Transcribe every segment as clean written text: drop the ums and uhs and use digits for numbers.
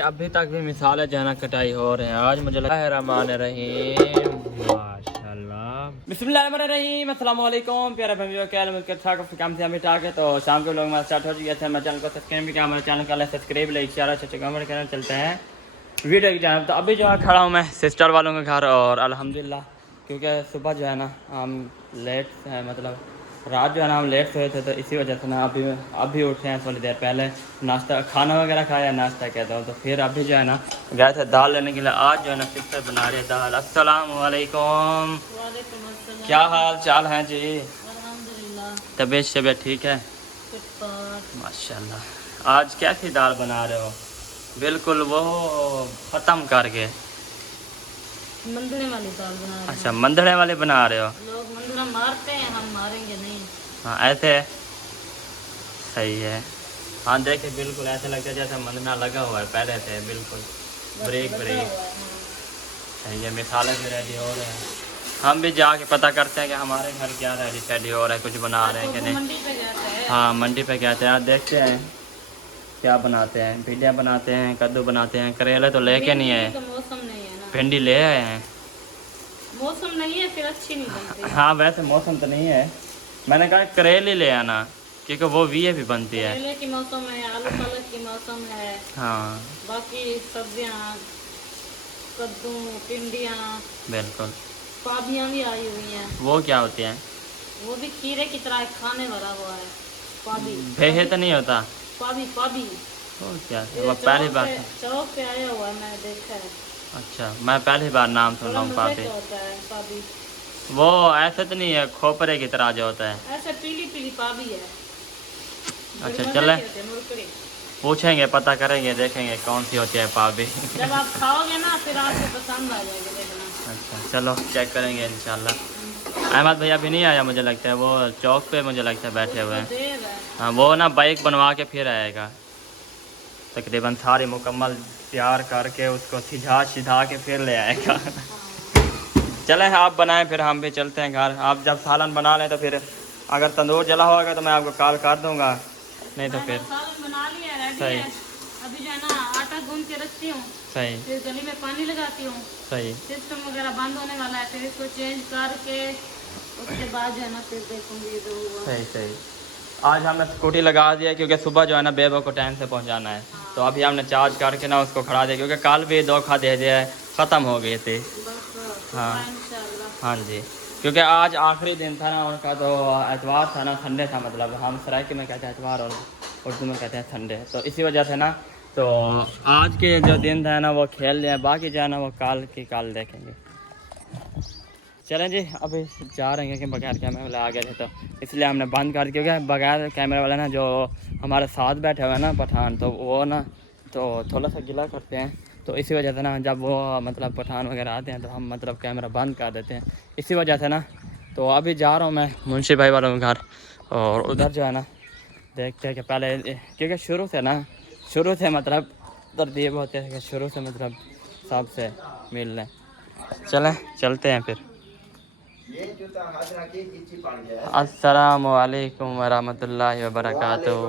अभी तक भी मिसाल जाना कटाई हो रहे हैं। आज मुझे लगा है रहमान रहीम माशाल्लाह बिस्मिल्लाहिर्रहमानिर्रहीम अस्सलाम वालेकुम प्यारे भाइयों क्या हाल है। काम से हम टाक है तो शाम के लोग हमारे स्टार्ट हो चुके थे। मैं चैनल को सब्सक्राइब भी किया, हमारे चैनल का सब्सक्राइब लाइक शेयर कमेंट करना चलते हैं वीडियो की जानब। तो अभी जो है खड़ा हूँ मैं सिस्टर वालों के घर और अल्हम्दुलिल्लाह क्योंकि सुबह जो है ना हम लेट है, मतलब रात जो है ना हम लेट सोए थे तो इसी वजह से ना अभी उठे हैं थोड़ी देर पहले। नाश्ता खाना वगैरह खाया, नाश्ता कहता हूँ। तो फिर अभी जो है ना गए थे दाल लेने के लिए। आज जो है ना सिस्टर बना रहे दाल। अस्सलाम वालेकुम, क्या हाल चाल है जी? तबीयत ठीक है माशाल्लाह। आज कैसी दाल बना रहे हो? बिल्कुल वो ख़त्म करके मंदड़े वाली दाल बना रहे हैं। अच्छा मंदड़े वाले बना रहे हो? लोग मंदड़ा मारते हैं, हम मारेंगे नहीं। हाँ ऐसे सही है। हाँ देखे बिल्कुल ऐसा लगता है जैसे मंदना लगा हुआ है पहले से, बिल्कुल ब्रेक सही है। मिसालें भी रेडी हो रहे हैं। हम भी जाके पता करते हैं कि हमारे घर क्या रेडी हो रहा है, कुछ बना रहे हैं कि नहीं। मंडी पे गए थे। हाँ मंडी पे गए थे। आज देखते हैं क्या बनाते हैं। भिंडियाँ बनाते हैं, कद्दू बनाते हैं, करेले तो लेके नहीं आए। मौसम नहीं है ना, भिंडी ले आए हैं। मौसम नहीं है फिर अच्छी नहीं बनती। हाँ वैसे मौसम तो नहीं है, मैंने कहा करेले ले आना क्योंकि वो भी बनती है। करेले की मौसम है, आलू पालक की मौसम है। हाँ बाकी सब्जियां कद्दू भिंडियाँ बिल्कुल। पाबियाँ भी आई हुई हैं। वो क्या होती हैं? वो भी खीरे की तरह खाने वाला हुआ है। पाबी भेहे तो नहीं होता? पाबी पाबी वो क्या है? वो पहली बार चौक पे आया हुआ है, मैं देखा है। अच्छा मैं पहली बार नाम सुन रहा हूँ पापी। होता है पाबी? वो ऐसे तो नहीं है खोपरे की तरह जो होता है? ऐसे पीली पीली पाबी है। अच्छा चले मुरकड़ी। पूछेंगे, पता करेंगे, देखेंगे कौन सी होती है पापी। जब आप खाओगे ना फिर आपको पसंद आ जाएगा, देखना। अच्छा चलो चेक करेंगे इंशाल्लाह। अहमद भैया भी नहीं आया मुझे लगता है, वो चौक पे मुझे लगता है बैठे हुए हैं। हाँ वो ना बाइक बनवा के फिर आएगा, तकरीबन सारी मुकम्मल तैयार करके उसको सिधा के फिर ले आएगा। चले आप बनाएं फिर हम भी चलते हैं घर। आप जब सालन बना लें तो फिर अगर तंदूर जला होगा तो मैं आपको कॉल कर दूंगा, नहीं तो फिर सालन बना लिया, रेडी सही है। अभी जो है ना आटा गूंद के रखती हूँ, सही फिर गली में पानी लगाती हूँ। सही सिस्टम वगैरह बंद होने वाला है, फिर इसको चेंज करके उसके बाद जो है ना फिर देखूंगी जो हुआ। सही सही। आज हमने स्कूटी लगा दिया क्योंकि सुबह जो है ना बेबो को टाइम से पहुंचाना है। तो अभी हमने चार्ज करके ना उसको खड़ा दिया क्योंकि कल भी धोखा दे दिया है, ख़त्म हो गई थी। हाँ हाँ जी, क्योंकि आज आखिरी दिन था ना उनका, तो एतवार था ना, संडे था, मतलब हम सराइकी में कहते हैं एतवार और उर्दू में कहते हैं संडे। तो इसी वजह से ना तो आज के जो दिन था ना वो खेल लिया, बाकी जो है ना वो कल देखेंगे। चलें जी अभी जा रहे हैं कि बगैर कैमरे वाले आ गए थे तो इसलिए हमने बंद कर दिया। क्योंकि बगैर कैमरे वाले ना जो हमारे साथ बैठे हुए हैं ना पठान, तो वो ना तो थोड़ा सा गिला करते हैं। तो इसी वजह से ना जब वो मतलब पठान वगैरह आते हैं तो हम मतलब कैमरा बंद कर देते हैं, इसी वजह से ना। तो अभी जा रहा हूँ मैं मुंशी भाई वालों के घर, और उधर जो है ना देखते हैं कि पहले क्योंकि शुरू से मतलब तरतीब होते हैं कि शुरू से मतलब सबसे मिल लें। चलते हैं फिर। अस्सलाम वालेकुम वरहमतुल्लाहि वबरकातुहू।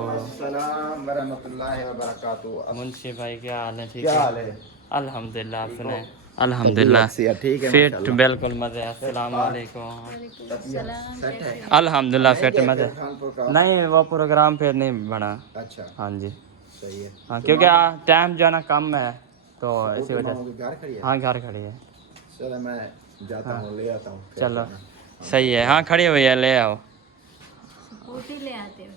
मुंशी भाई क्या हाल है? ठीक है अल्हम्दुलिल्लाह। आप सुने? अल्हम्दुलिल्लाह ठीक है फिट बिल्कुल मज़े। अस्सलाम वालेकुम। अल्हम्दुलिल्लाह फिट मज़े। नहीं वो प्रोग्राम फिर नहीं बना। अच्छा हाँ जी सही है। हाँ, क्योंकि टाइम जो है ना कम है तो इसी वजह से। घर खड़ी है। हाँ घर खड़ी है। चलो मैं जाता हूँ, ले आता हूँ। चलो सही है। हाँ खड़ी हुई है, ले आओ। स्कूटी ले आते हो?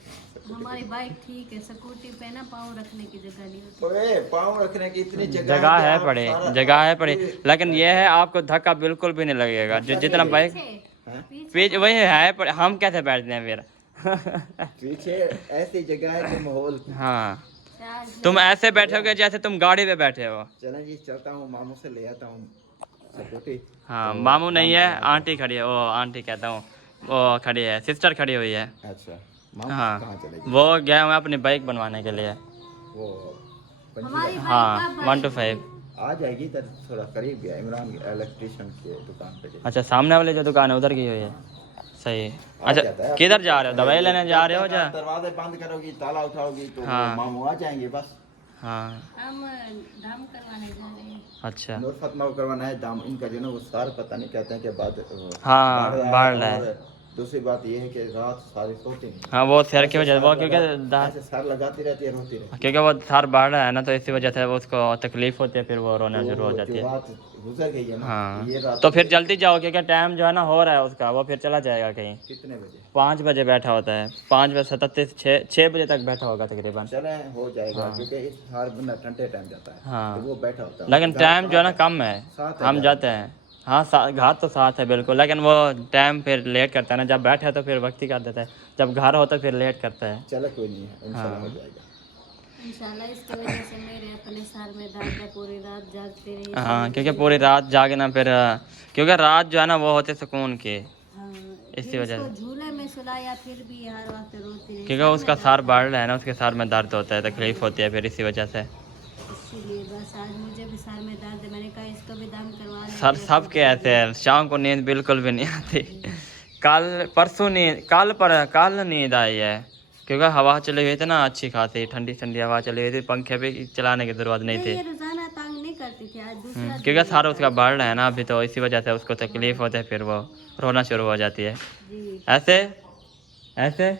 हमारी बाइक ठीक है, स्कूटी पे ना पाँव रखने की जगह नहीं होती। ओए पाँव रखने की इतनी जगह है पड़ी, लेकिन ये है आपको धक्का बिल्कुल भी नहीं लगेगा। जो जितना बाइक पीछे वही है पर हम कैसे बैठते हैं फिर? पीछे ऐसी जगह है कि माहौल। हाँ तुम ऐसे बैठोगे जैसे तुम गाड़ी पे बैठे हो। चलें जी चलता हूँ, मामू से ले आता हूँ स्कूटी। हाँ मामू नहीं है, आंटी खड़ी है। वो आंटी कहता हूँ, वो खड़ी है, सिस्टर खड़ी हुई है। अच्छा मामू हाँ कहाँ चलेगी? वो गए हुए अपनी बाइक बनवाने के लिए। वो हाँ 1 to 5। आ जाएगी इधर, थोड़ा करीब गया इमरान इलेक्ट्रिशियन की दुकान पे। अच्छा सामने वाली जो दुकान है उधर की हुई है, सही है। अच्छा किधर जा रहे हो? दवाई लेने जा रहे हो? जा दरवाजे बंद करोगी, ताला उठाओगी तो हाँ। मामू आ जाएंगे बस। हाँ हम दाम करवाने जा रहे हैं। अच्छा नूर फातिमा को करवाना है दाम। इनका जो ना वो सार पता नहीं कहते हैं कि बाद हाँ बढ़ रहा है। और दूसरी बात ये है कि रात सारी सोती नहीं। हाँ वो सर की वजह से वो ऐसे क्योंकि ऐसे सर लगाती रहती है, रोती रहती है। क्योंकि वो थार बढ़ रहा है ना, तो इसी वजह से वो उसको तकलीफ होती है, फिर वो रोना तो शुरू हो जाती जो है। रात गुजर गई है ना, हाँ ये रात तो फिर जल्दी जाओ क्योंकि टाइम जो है ना हो रहा है उसका, वो फिर चला जाएगा कहीं। कितने बजे? 5 बजे बैठा होता है, 5 बजे 37 6 बजे तक बैठा होगा तकरीबन। चले हो जाएगा हाँ। क्योंकि इस हार बंदा ठंडे टाइम जाता है हाँ तो वो बैठा होता है। लेकिन घर टाइम जो है ना साथ कम है, साथ है हम घर। जाते हैं। हाँ घाट तो साथ है बिल्कुल, लेकिन वो टाइम फिर लेट करता है ना, जब बैठे तो फिर वक्त ही कर देता है, जब घर हो तो फिर लेट करता है। चलो कोई नहीं है, इंशाल्लाह हो हाँ। जाएगा। इंशाल्लाह इसकी वजह से मेरे अपने साल में दादा पूरी रात जागते रहे। हाँ क्योंकि पूरी रात जागना फिर क्योंकि रात जो है ना वो होते सुकून की, हाँ, इसी फिर वजह उसको से। झूले में सुलाया फिर भी हर वक्त रोती रही। क्योंकि सर उसका में सार दर्द बढ़ रहा है ना, उसके सार में दर्द होता है, तकलीफ होती है फिर इसी वजह से। इसीलिए बस आज मुझे भी सर में दर्द है, मैंने कहा इसको भी दाम करवा लेते सर हैं, सब फिर के ऐसे है, शाम को नींद बिल्कुल भी नहीं आती। कल नींद आई है क्योंकि हवा चली हुई थी ना अच्छी खासी, ठंडी ठंडी हवा चली हुई थी, पंखे भी चलाने की जरूरत नहीं थी। ये रोजाना तंग नहीं करती थी, आज दूसरा क्योंकि सारा उसका बढ़ रहा है ना अभी, तो इसी वजह से उसको तकलीफ होती है, फिर वो रोना शुरू हो जाती है। जी ऐसे ऐसे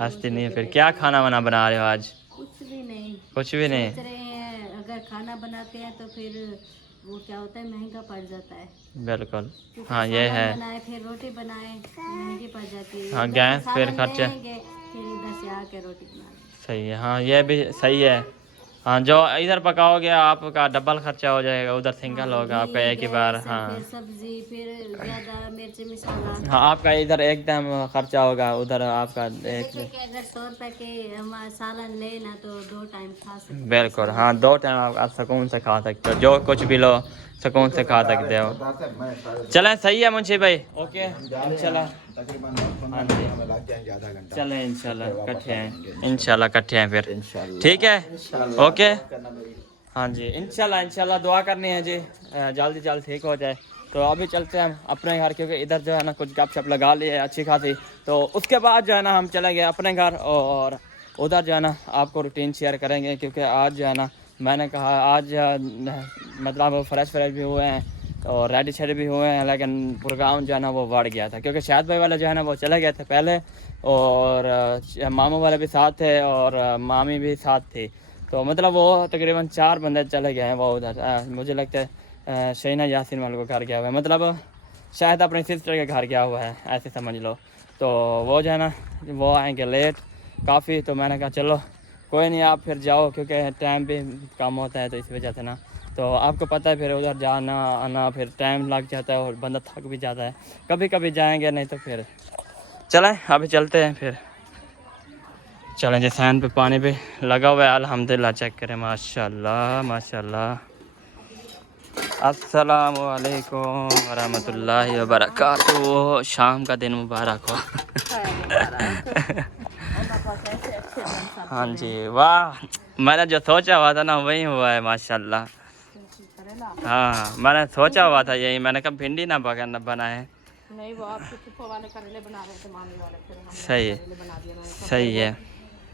हंसती नहीं है। फिर क्या खाना वाना बना रहे हो आज? कुछ भी नहीं। कुछ भी नहीं। सोच रहे हैं अगर खाना बनाते हैं तो फिर वो क्या होता है, महंगा पड़ जाता है। बिल्कुल क्योंकि हाँ ये सालन है। बनाए फिर रोटी बनाए, महंगी पड़ जाती है। हाँ, इधर गैस से फिर सालन खर्चे। लेंगे, फिर इधर से आके रोटी बना लेंगे। सही है हाँ, ये भी सही है। हाँ जो इधर पकाओगे आपका डबल खर्चा हो जाएगा, उधर सिंगल होगा हाँ, आपका घी, एक ही बार। गैस, हाँ फिर सब्जी, फिर ज्यादा मिर्च मसाला। हाँ आपका इधर एक टाइम खर्चा होगा, उधर आपका एक। देखिए कि अगर 100 रुपए के हमारा सालन लेना तो 2 टाइम खा सकते हैं। बिल्कुल हाँ 2 टाइम आप सुकून से खा सकते हो, जो कुछ भी लो सुकून से खा सकते हो। सरदार साहब, मैं सारे चलें सही है मुंशी भाई, ओके हम जा रहे हैं, इंशाल्लाह। तकरीबन 15 मिनट हमें लग जाएंगे, आधा घंटा। चलें इंशाल्लाह फिर वापस इकट्ठे आ हैं, जाएंगे इंशाल्लाह इकट्ठे हैं फिर। इंशाल्लाह। ठीक है इंशाल्लाह ओके। दुआ करना मेरी। हाँ जी इंशाल्लाह दुआ करनी है जी, जल्दी जल्द ठीक हो जाए। तो अभी चलते हैं हम अपने घर, क्योंकि इधर जो है ना कुछ गप शप लगा लिए अच्छी खासी, तो उसके बाद जो है ना हम चले गए अपने घर, और उधर जो है ना आपको रूटीन शेयर करेंगे। क्योंकि आज जो है ना मैंने कहा आज मतलब फ्रेश भी हुए हैं और रेडी शेडी भी हुए हैं, लेकिन प्रोग्राम जो है ना वो बढ़ गया था, क्योंकि शायद भाई वाले जो है ना वो चले गए थे पहले, और मामू वाले भी साथ थे और मामी भी साथ थी। तो मतलब वो तकरीबन 4 बंदे चले गए हैं वो उधर। मुझे लगता है शहीना यासीन वाले को घर गया हुआ है, मतलब शायद अपनी सिस्टर के घर गया हुआ है ऐसे समझ लो। तो वो जो है ना वो आएंगे लेट काफ़ी, तो मैंने कहा चलो कोई नहीं आप फिर जाओ, क्योंकि टाइम भी कम होता है तो इस वजह से ना, तो आपको पता है फिर उधर जाना आना फिर टाइम लग जाता है और बंदा थक भी जाता है। कभी कभी जाएंगे, नहीं तो फिर चलें अभी चलते हैं फिर। चलें जी, सैन पे पानी भी लगा हुआ है अल्हम्दुलिल्लाह, चेक करें माशाल्लाह माशाल्लाह। अस्सलामु अलैकुम वरहमतुल्लाहि वबरकातुहू, शाम का दिन मुबारक हो। हाँ जी वाह, मैंने जो सोचा हुआ था ना वही हुआ है माशाल्लाह। हाँ मैंने सोचा हुआ था यही, मैंने कहा भिंडी ना बनाए। नहीं वो आपके फूफा वाले करेले बना रहे थे, मामी वाले, फिर हमने सही है करेले बना दिए। मैंने सही है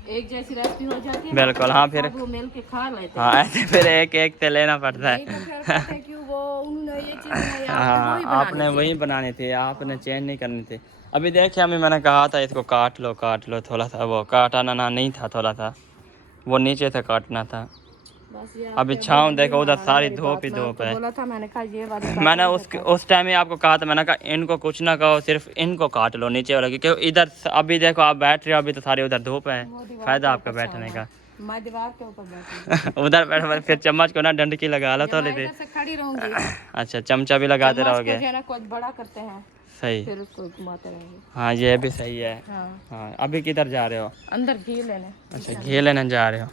एक जैसी रेसिपी हो जाती है, बिल्कुल। हाँ फिर वो मिल के खा लेते हाँ ऐसे फिर एक एक से लेना पड़ता हैं। है। तो फिर कहते हैं कि वो उन्होंने ये चीज़ बनाई, हाँ आपने वही बनानी थी, आपने चेंज नहीं करनी थी। अभी देखिए हमें मैंने कहा था इसको काट लो थोड़ा सा, वो काटाना ना नहीं था, थोड़ा सा वो नीचे से काटना था। बस ये अभी छाँव देखो उधर सारी धूप ही धूप है। बोला था, मैंने कहा ये वाली मैंने उस टाइम ही आपको कहा था, मैंने कहा इनको कुछ ना कहो, सिर्फ इनको काट लो नीचे वाला, क्योंकि इधर अभी देखो आप बैठ रहे हो, अभी तो सारी उधर धूप है, फायदा आपका बैठने का। मैं दीवार के ऊपर बैठी उधर बैठ फिर चम्मच को ना डंडकी लगा लो थोड़ी देर। से खड़ी रहूंगी। अच्छा चमचा भी लगाते रहोगे, जो है ना कुछ बड़ा करते हैं सही। फिर उसको घुमाते रहेंगे। हाँ ये भी सही है। हाँ हाँ अभी किधर जा रहे हो? अंदर घी लेने। अच्छा घी लेने जा रहे हो।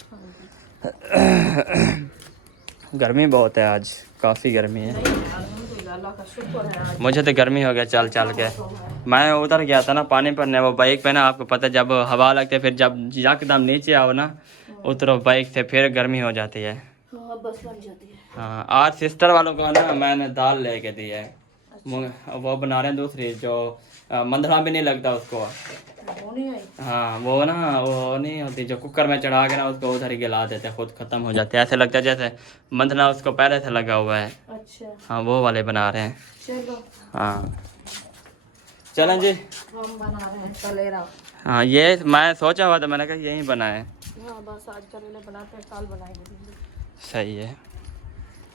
गर्मी बहुत है आज, काफ़ी गर्मी है। अल्लाह का शुक्र है। मुझे तो गर्मी हो गया चल चल के। मैं उधर गया था ना पानी भरने, वो बाइक पे ना आपको पता है जब हवा लगती है, फिर जब यकदम नीचे आओ ना उतरो बाइक से, फिर गर्मी हो जाती है। बस बन जाती है। हाँ आज सिस्टर वालों को ना मैंने दाल लेके दी है, वो बना रहे हैं दूसरी जो मंधरा भी नहीं लगता उसको। वो नहीं आई। हाँ वो ना, वो नहीं होती जो कुकर में चढ़ा के ना उसको उधर ही गला देते हैं, खुद खत्म हो जाते हैं। ऐसे लगता है जैसे मंधना उसको पहले से लगा हुआ है। अच्छा हाँ वो वाले बना रहे हैं। चलो हाँ चलें जी। हम बना रहे हैं कलेरा। हाँ ये मैं सोचा हुआ था, मैंने कहा यही बनाए। हाँ बस आज करेले बनाते हैं, कल बनाएंगे। सही है।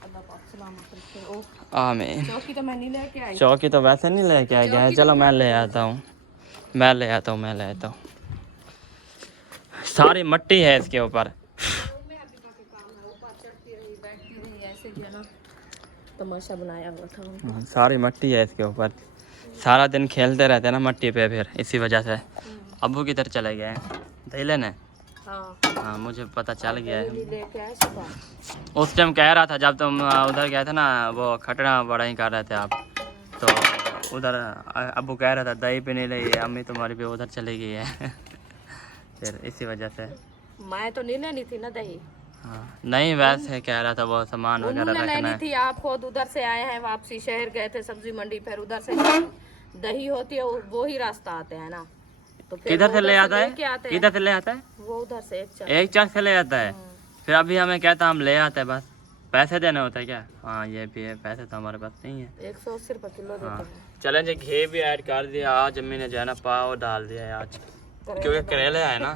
अल्लाह पाक सलामत रखे। ओ आमीन। चौकी तो मैं नहीं लेके आई। चौकी तो वैसे नहीं लेके आ गया है, चलो मैं ले आता हूँ, मैं ले आता हूँ। सारी मट्टी है इसके ऊपर। ऐसे किया ना तमाशा बनाया हुआ था। सारी मट्टी है इसके ऊपर, सारा दिन खेलते रहते हैं ना मट्टी पे, फिर इसी वजह से अबू किधर चले गए हैं, दही लेने। हाँ मुझे पता चल गया है। लेके आए सुबह। उस टाइम कह रहा था जब तुम उधर गए थे ना, वो खटना बड़ा ही कर रहे थे आप, तो उधर अबू कह रहा था दही पे नहीं लगी, अम्मी तुम्हारी भी उधर चली गई है फिर इसी वजह से। मैं तो नहीं लेनी थी ना दही। हाँ नहीं वैसे कह रहा था वो सामान वगैरह उन्होंने रखना लेनी है। थी, आप खुद उधर से आए हैं वापसी, शहर गए थे सब्जी मंडी, फिर उधर से दही होती है वो ही रास्ता आते हैं ना, तो फिर किधर वो से उधर ले आता है, लेके आते हैं। किधर से ले आता है? वो उधर से एक चार से ले आता है। फिर अभी हमें कहता हम ले आते हैं, बस पैसे देने होते हैं क्या? हाँ ये भी है, पैसे तो हमारे पास नहीं है। 180 रुपये किलो देते हाँ हैं। चलें जी, घी भी ऐड कर दिया आज अम्मी ने, जो है ना पाव डाल दिया है आज, क्योंकि करेले है ना,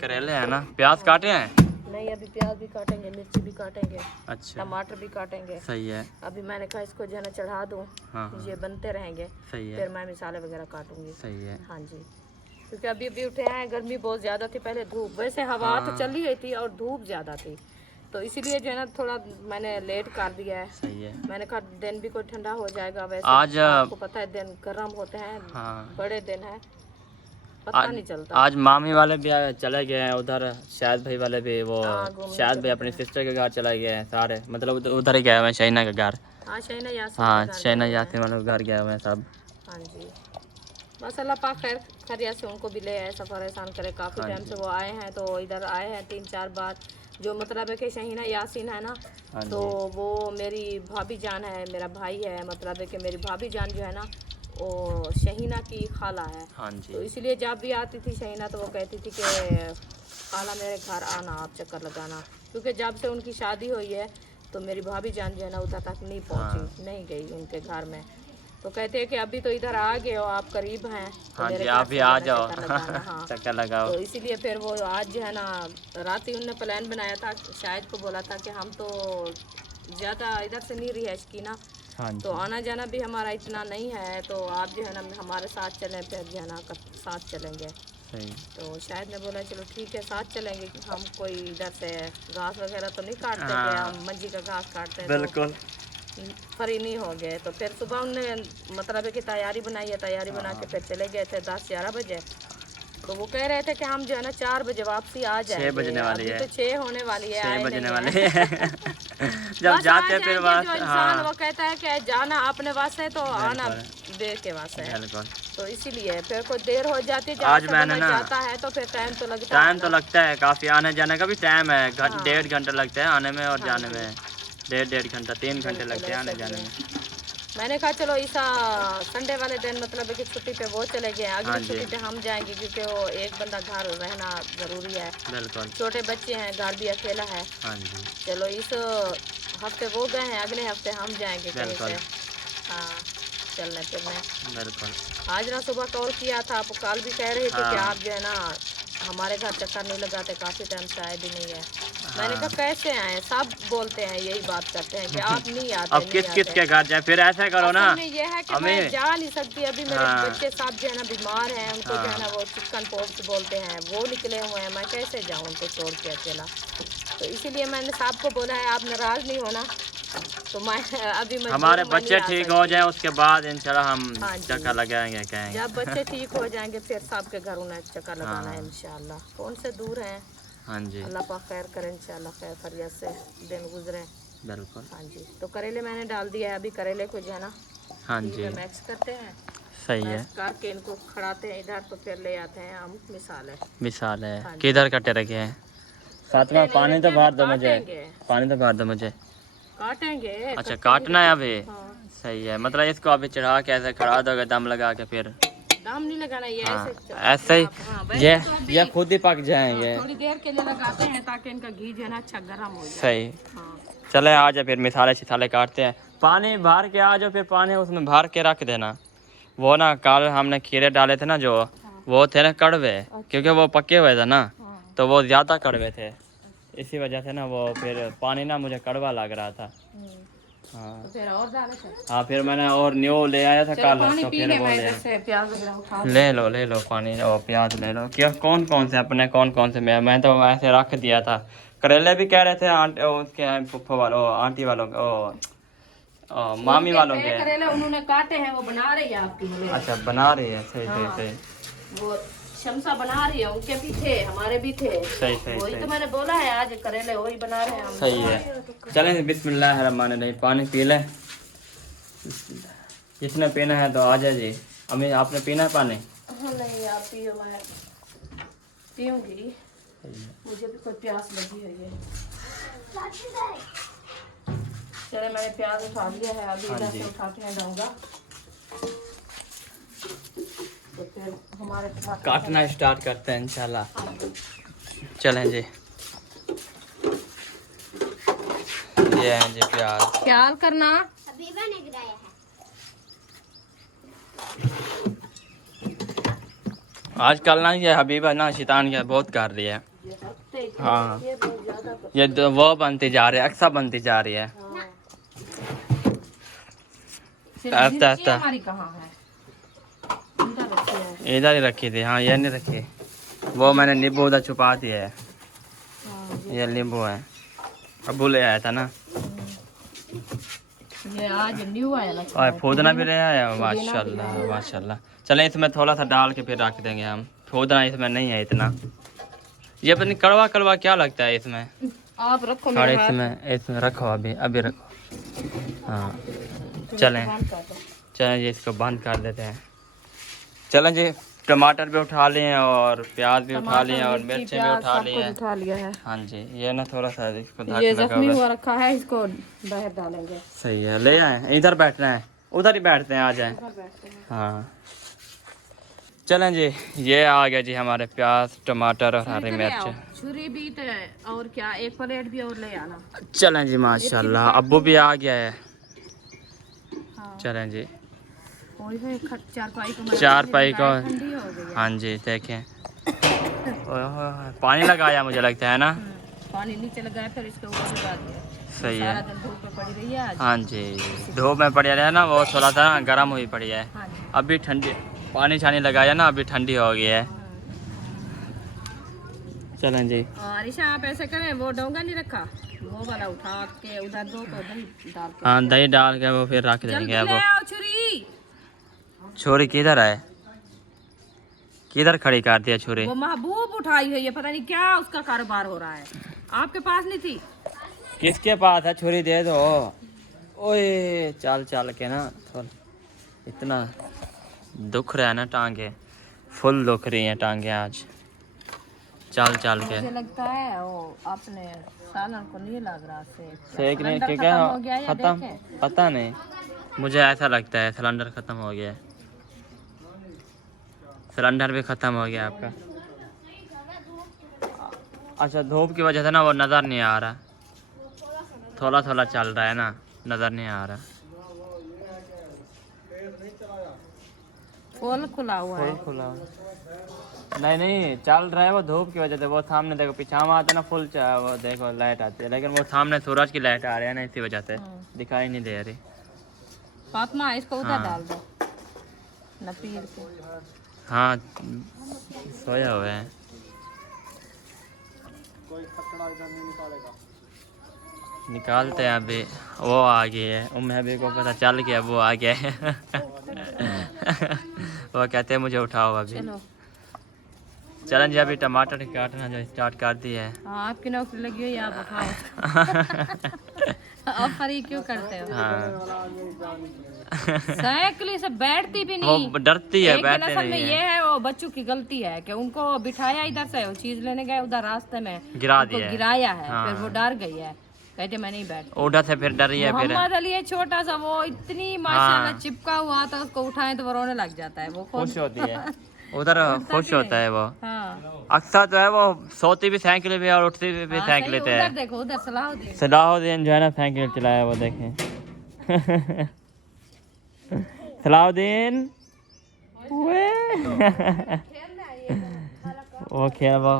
करेले है ना। प्याज काटे हैं? नहीं अभी प्याज भी काटेंगे, मिर्ची भी काटेंगे, अच्छा टमाटर भी काटेंगे। सही है। अभी मैंने कहा इसको जो है ना चढ़ा दूँ, हाँ ये बनते रहेंगे, सही है, फिर मैं मिसाले वगैरह काटूंगी। सही है। हाँ जी, क्योंकि अभी अभी उठे हैं, गर्मी बहुत ज़्यादा थी, पहले धूप, वैसे हवा तो चल ही रही थी और धूप ज़्यादा थी, तो इसीलिए जो है ना थोड़ा मैंने लेट कर दिया है। सही है। मैंने कहा दिन भी कोई ठंडा हो जाएगा, वैसे आज आपको पता है दिन गर्म होते हैं, हाँ बड़े दिन है, पता नहीं चलता। आज मामी वाले भी चले गए हैं उधर, शायद भाई वाले भी, वो घूमने शायद भाई अपनी सिस्टर के घर चले गए हैं सारे, मतलब उधर ही गए हुए हैं शहीना के घर। हाँ शहीना यासीन हाँ के घर शहीना गए हैं। यासीन वाले के घर गए हुए हैं सब। हाँ जी, बस अल्लाह पाक खैर खैरियत से उनको भी ले आए, सफ़र आसान करे। काफ़ी टाइम से वो आए हैं, तो इधर आए हैं 3-4 बार, जो मतलब है कि शहीना यासीन है ना, तो वो मेरी भाभी जान है, मेरा भाई है, मतलब है कि मेरी भाभी जान जो है ना वो शहीना की खाला है। हाँ तो जी इसलिए जब भी आती थी शहीना तो वो कहती थी कि खाला मेरे घर आना, आप चक्कर लगाना, क्योंकि जब से उनकी शादी हुई है तो मेरी भाभी जान जो है ना उधर तक नहीं पहुंची, नहीं गई उनके घर में। तो कहते हैं कि अभी तो इधर आ गए हो, आप करीब हैं, तो हाँ मेरे जी घर आप भी से आ जो है जाओ चक्कर लगाना। हाँ चक्कर लगाओ। तो इसीलिए फिर वो आज जो है ना रात ही उनने प्लान बनाया था, शायद को बोला था कि हम तो ज़्यादा इधर से नहीं रिहाइश की ना, हाँ जी तो आना जाना भी हमारा इतना नहीं है, तो आप जो है ना हमारे साथ चलें, फिर जो है ना साथ चलेंगे। सही। तो शायद ने बोला चलो ठीक है साथ चलेंगे, कि हम कोई इधर से घास वगैरह तो नहीं काटते थे, हम मंजी का घास काटते हैं, बिल्कुल फ्री नहीं हो गए। तो फिर सुबह उनने मतलब है कि तैयारी बनाई है, तैयारी बना के फिर चले गए थे 10-11 बजे। तो वो कह रहे थे कि हम जो है ना 4 बजे वापसी आ जाएंगे। 6 बजने वाली है, तो 6 होने वाली है, 6 आए बजने नहीं वाले हैं। हैं जब बस आ जाते हैं फिर जाएंगे, बस। जो इंसान हाँ वो कहता है कि जाना अपने वास्ते तो आना बे के वास्ते है, बिल्कुल। तो इसीलिए फिर कोई देर हो जाती है, आज मैंने ना जाता है तो फिर टाइम तो लगता है टाइम तो लगता है काफ़ी, आने जाने का भी टाइम है, 1.5 घंटे लगते हैं आने में और जाने में, 1.5 घंटा 3 घंटे लगते हैं आने जाने में। मैंने कहा चलो इस संडे वाले दिन मतलब है कि छुट्टी पे वो चले गए, हाँ अगली जी। छुट्टी पे हम जाएंगे, क्योंकि वो एक बंदा घर रहना ज़रूरी है, बिल्कुल। छोटे बच्चे हैं, घर भी अकेला है। हाँ जी चलो इस हफ्ते वो गए हैं, अगले हफ्ते हम जाएंगे कहीं बिल्कुल। से। हाँ चलने फिरने। बिल्कुल। आज ना सुबह कॉल किया था, आप कल भी कह रहे थे कि हाँ। आप जो है ना हमारे घर चक्कर नहीं लगाते, काफ़ी टाइम से आए भी नहीं है। मैंने कहा कैसे आए, सब बोलते हैं यही बात करते हैं कि आप नहीं आते। अब किस किस के घर जाए, फिर ऐसा करो ना, असल में ये है कि मैं जा नहीं सकती, अभी मेरे हाँ। बच्चे साथ जो है ना बीमार हैं, उनको जो है ना वो चिकन पॉक्स बोलते हैं, वो निकले हुए हैं, मैं कैसे जाऊँ उनको छोड़ के अकेला। तो इसीलिए मैंने साहब को बोला है आप नाराज़ नहीं होना, तो मैं अभी हमारे बच्चे ठीक हो जाए उसके बाद इंशाल्लाह हम हाँ जी। चक्कर लगाएंगे, कहेंगे जब बच्चे ठीक हो जाएंगे फिर साहब के घर उन्हें चक्कर लगाना है इंशाल्लाह। कौन से दूर हैं, हाँ जी अल्लाह पाक खैर करें इंशाल्लाह, खैर खैरियत से दिन गुजरे। बिल्कुल। हाँ जी, तो करेले मैंने डाल दिया है, अभी करेले को जो है ना हाँ जी मिक्स करते हैं, सही है। मिक्स करके इनको खड़ाते हैं इधर, तो फिर ले आते हैं हम मिसाल है। मिसाल है। हाँ जी। किधर कटे रखे हैं? साथ में पानी तो भर दो मुझे, काटेंगे पानी तो भर दो मुझे। काटेंगे। अच्छा काटना है अभी, हाँ सही है, मतलब इसको अभी चढ़ा के ऐसे खड़ा दोगे दम लगा के फिर? दाम नहीं लगाना, ये हाँ ऐसे ऐसे ही हाँ, वैसे तो अभी ये खुद ही पक जाएंगे। थोड़ी देर के लिए लगाते हैं ताकि इनका घी जो है ना अच्छा गर्म हो जाए। सही। हाँ। चले आ जाओ फिर मिसाले शिसाले काटते हैं। पानी भर के आ जाओ, फिर पानी उसमें भर के रख देना। वो ना कल हमने खीरे डाले थे ना जो, वो थे ना कड़वे, क्योंकि वो पके हुए थे ना, तो वो ज़्यादा कड़वे थे, इसी वजह से ना वो फिर पानी ना मुझे कड़वा लग रहा था। हाँ तो फिर और डाले थे। हाँ, फिर मैंने और न्यू ले आया था कल, पानी तो पी फिर ले, वो मैं ले इधर से प्याज वगैरह उठा ले लो पानी और प्याज ले लो। क्या कौन कौन से अपने कौन कौन से मैं तो ऐसे रख दिया था। करेले भी कह रहे थे आंटी उसके फुफ्फो वालों आंटी वालों मामी वालों के। करेले उन्होंने काटे हैं, वो बना रही है आपकी मम्मी। अच्छा बना रही है, सही सही सही वो शमसा बना रही है, उनके भी थे हमारे भी थे। सही सही वही तो सही मैंने बोला है आज करेले वही बना रहे हैं हम। सही है। चलें बिस्मिल्लाहिर्रहमानिर्रहीम, पानी पी लें। जिसने पीना है तो आ जाए जी। अम्मी आपने पीना है पानी? हाँ नहीं आप पियो, मैं पीऊंगी, मुझे भी कोई प्यास लगी हुई है। चले मैंने प्याज उठा लिया है, अभी हाँ इधर जी। से उठा के डालूंगा तो फिर हमारे पास काटना स्टार्ट करते हैं इंशाल्लाह। चलें जी, ये हैं जी प्याज। ख्याल करना। आजकल ना ये हबीबा ना शैतान के बहुत कर रही है। हाँ ये वो बनती जा रही है, अक्सर बनती जा रही है। ऐसा ऐसा हमारी कहाँ है? इधर रखी है। इधर ही रखी थी। हाँ ये नहीं रखी, वो मैंने नींबू उधर छुपा दिया है। ये नींबू है, अबू ले आया था ना। ये आज न्यू आया लगता और है। फूदना भी ले आया, माशाल्लाह माशाल्लाह। चलें इसमें थोड़ा सा डाल के फिर रख देंगे हम। फूदना इसमें नहीं है इतना। ये पता नहीं कड़वा कड़वा क्या लगता है इसमें। आप रखो और मेरे हाथ इसमें रखो, अभी रखो। हाँ चलें चलें जी, इसको बंद कर देते हैं। चलें जी, टमाटर भी उठा लिए और प्याज भी उठा लिए और मिर्ची भी उठा ली है। उठा लिया है। हाँ जी, ये ना थोड़ा सा इसको ढक ये लगा जख्मी हुआ है। हुआ रखा है, इसको बाहर डालेंगे। सही है, ले आए। इधर बैठना है, उधर ही बैठते हैं, आ जाए। हाँ चलें जी, ये आ गया जी हमारे प्याज टमाटर और हरी मिर्च। छुरी भी तो और क्या, एक प्लेट भी और ले आना। चलें जी माशाल्लाह, अब्बू भी आ गया है। चलें जी, चारपाई को ठंडी हो गई। हाँ जी देखें। ओए होए, पानी लगाया मुझे लगता है ना। पानी नीचे लगाया फिर इसके ऊपर लगा दिया। सही सारा है। दिन धूप में पड़ी रही है आज। हाँ जी, धूप में पड़ी है ना, वो थोड़ा सा गर्म हुई पड़ी है। हाँ जी। अभी ठंडी, पानी छानी लगाया ना, अभी ठंडी हो गई है। चलें जी, अरिशा आप ऐसे करें, वो डोंगा नहीं रखा, वो वाला उठा के उधर दो तो दही डाल के। हाँ दही डाल के वो फिर रख जल्दी देंगे। ले वो आओ छुरी। छुरी किधर है, किधर खड़ी कर दिया छुरी? वो महबूब उठाई हुई है, पता नहीं क्या उसका कारोबार हो रहा है। आपके पास नहीं थी? किसके पास है छुरी? दे दो। ओए चल चल के ना थोड़ा, इतना दुख रहा है ना, टांगे फुल दुख रही हैं टांगे आज, चल चल के। मुझे लगता है वो अपने सालन को नहीं लग रहा से सेकने सिलेंडर के खत्म क्या हो गया या खत्म, देखें? पता नहीं, मुझे ऐसा लगता है सिलेंडर खत्म हो गया है। सिलेंडर भी खत्म हो गया आपका। अच्छा धूप की वजह से ना वो नज़र नहीं आ रहा, थोड़ा थोड़ा चल रहा है ना, नज़र नहीं आ रहा। फुल खुला हुआ है। फुल खुला नहीं नहीं चल रहा है, वो धूप की वजह से। वो सामने देखो पीछा में आता है ना फुल, वो देखो लाइट आती है, लेकिन वो सामने सूरज की लाइट आ रही है ना, इसी वजह से दिखाई नहीं दे रही। फातिमा इसको उधर हाँ। डाल दो नपीर के। हाँ सोया हुआ है। निकालते हैं अभी, वो आ गई है। हबी को पता चल गया वो आ गया है। वो कहते हैं मुझे उठाओ अभी। चलो चलें जी, अभी टमाटर काटना जो स्टार्ट कर दिया है। हाँ, आपकी नौकरी लगी हुई है, आप उठाओ। आप फरी क्यों करते हो? हाँ साइकिल से बैठती भी नहीं, वो डरती है, एक बैठती असल में नहीं ये है। है वो बच्चों की गलती है कि उनको बिठाया इधर से, वो चीज लेने गए उधर रास्ते में गिरा उनको दिया है। गिराया है। हाँ। फिर वो डर गई है, कहते मैं नहीं बैठ। उधर से फिर डरी है फिर। मोहम्मद अली है छोटा सा, वो इतनी माशाल्लाह चिपका हुआ था, उसको उठाए तो वो रोने लग जाता है, वो खुश होती है उधर, खुश होता है वो। हाँ अक्सर जो है वो सोती भी साइकिल पे और उठती भी हाँ, साइकिल सही, पे उधर है। देखो, उधर सलाहुद्दीन सलाहुद्दीन जो है ना साइकिल चलाया वो देखें। सलाहुद्दीन वो खेल वो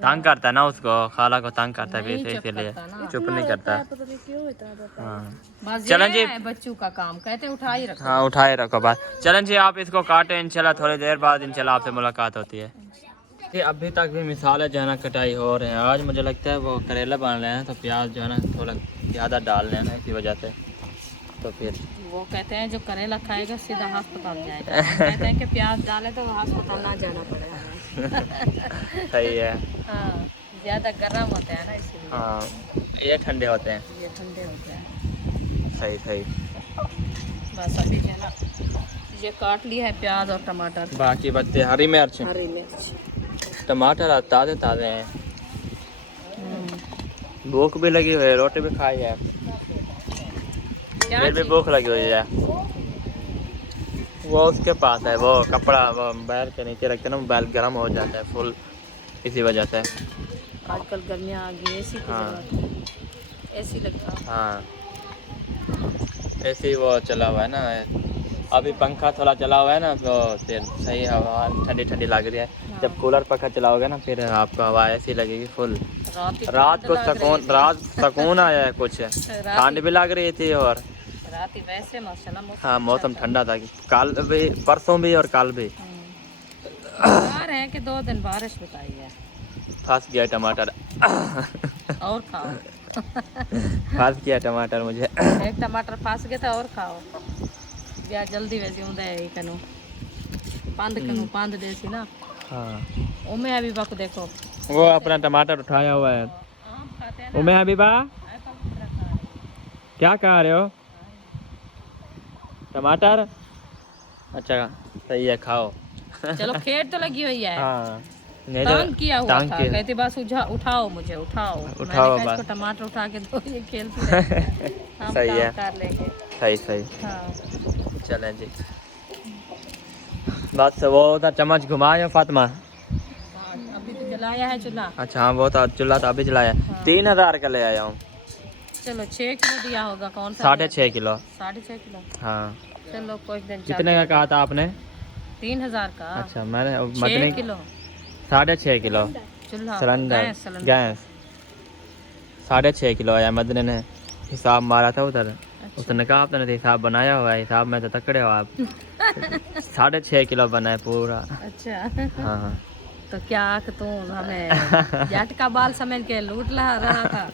तंग करता है ना उसको, खाला को तंग करता है फिर इसीलिए चुप नहीं करता। हाँ बस चलें ये जी। है बच्चों का काम, कहते उठा ही रखो। हाँ उठाए रखो बात। चलें जी आप इसको काटें, इंशाल्लाह थोड़ी देर बाद इंशाल्लाह आपसे मुलाकात होती है। ये अभी तक भी मिसाल है जो है ना कटाई हो रहे हैं। आज मुझे लगता है वो करेला बन रहे हैं तो प्याज जो है ना थोड़ा ज़्यादा डाल रहे हैं ना इसी वजह से। तो फिर वो कहते हैं जो करेला खाएगा सीधा अस्पताल जाएगा, हम कहते हैं कि प्याज डाले तो अस्पताल ना जाना पड़ेगा। सही है। हाँ ज्यादा गर्म होते हैं ना इसलिए। हाँ ये ठंडे होते हैं। ये ठंडे होते हैं। सही सही। बस अभी जो है ना ये काट लिया है प्याज और टमाटर, बाकी बच्चे हरी मिर्च हरी मिर्च, टमाटर ताज़े ताज़े हैं। भूख भी लगी हुई है, रोटी भी खाई है, क्या फिर भी चीज़? भूख लगी हुई है। वो उसके पास है, वो कपड़ा वो बैल के नीचे रखते हैं ना, बैल गर्म हो जाता है फुल, इसी वजह से। आजकल गर्मियाँ आ गई, एसी की हाँ। जरूरत, एसी लगता है। हाँ ऐसे वो चला हुआ है ना, अभी पंखा थोड़ा चला हुआ है ना तो फिर सही हवा ठंडी ठंडी लग रही है। जब कूलर पंखा चलाओगे ना फिर आपको हवा ऐसी लगेगी फुल। रात को सुकून आया है कुछ, ठंड भी लग रही थी और रात ही वैसे माशाल्लाह हाँ मौसम ठंडा था। कल भी, परसों भी और कल भी। बाहर है कि 2 दिन बारिश बताई है। फंस गया टमाटर। और खाओ। फंस गया टमाटर मुझे। एक टमाटर फंस गया था, और खाओ ब्याह जल्दी वैसे होता है कनु पांद देसी ना। हाँ उमे अभी बाकू देखो वो अपना टमाटर उठाया हुआ है। आम खाते हैं उमे हबीबा क्या कह रहे हो? टमाटर अच्छा सही है खाओ। ना। चलो खेत तो लगी हुई है। हाँ नहीं तंग किया हुआ तंग था, किया। कहती बस उठाओ मुझे, उठाओ। उठाओ मैंने कहा बस। इसको टमाटर उठा के दो, ये खेलती रहती है। हम सही है। काम कर लेंगे। सही सही। हाँ चलें जी बस वो उधर चम्मच घुमाए फातिमा। हाँ, अभी तो जलाया है चूल्हा। अच्छा हाँ वो तो चूल्हा तो अभी चलाया। 3000 का ले आया हूँ। चलो 6 किलो दिया होगा, कौन सा? 6.5 किलो। 6.5 किलो। हाँ चलो कोई दिन कितने का कहा था आपने? 3000 का। अच्छा मैंने 6 मदनी किलो 6.5 किलो चूल्हा सिलेंडर सिलेंडर। गैस 6.5 किलो आया। मदनी ने हिसाब मारा था उधर। उसने कहा आपने तो हिसाब बनाया हुआ है, हिसाब में तो तकड़े हो आप। 6.5 किलो बना है पूरा। अच्छा हाँ तो क्या कि तू हमें जट का बाल समझ के लूट रहा था।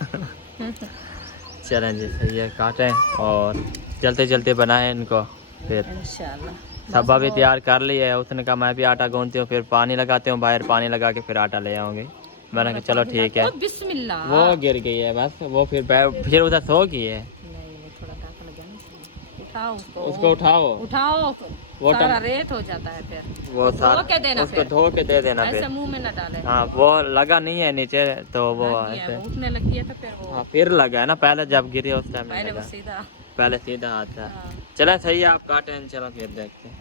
चलें जी सही है, काटें और चलते चलते बनाएं इनको। फिर इंशाल्लाह सब्बा भी तैयार कर लिया है। उसने कहा मैं भी आटा गूंथती हूँ, फिर पानी लगाती हूँ, बाहर पानी लगा के फिर आटा ले आऊँगी। मैंने कहा चलो ठीक है। ओ, बिस्मिल्लाह। वो गिर गई है बस, वो फिर उधर सो गई है। नहीं वो थोड़ा ढक्कन लगाना चाहिए। उठाओ उसको उठाओ, उठाओ, वो सारा रेत हो जाता है फिर। वो धो के देना उसको फिर। धो के दे देना ऐसे फिर। मुंह में न डाले। हाँ वो लगा नहीं है नीचे तो वो लग गया, ऐसे। वो उठने लगी है तो फिर वो हाँ फिर लगा है ना, पहले जब गिरी उस टाइम पहले वो लगा, सीधा। पहले सीधा हाथ था। हाँ। चले सही है, आप काटें चलो फिर देखते हैं।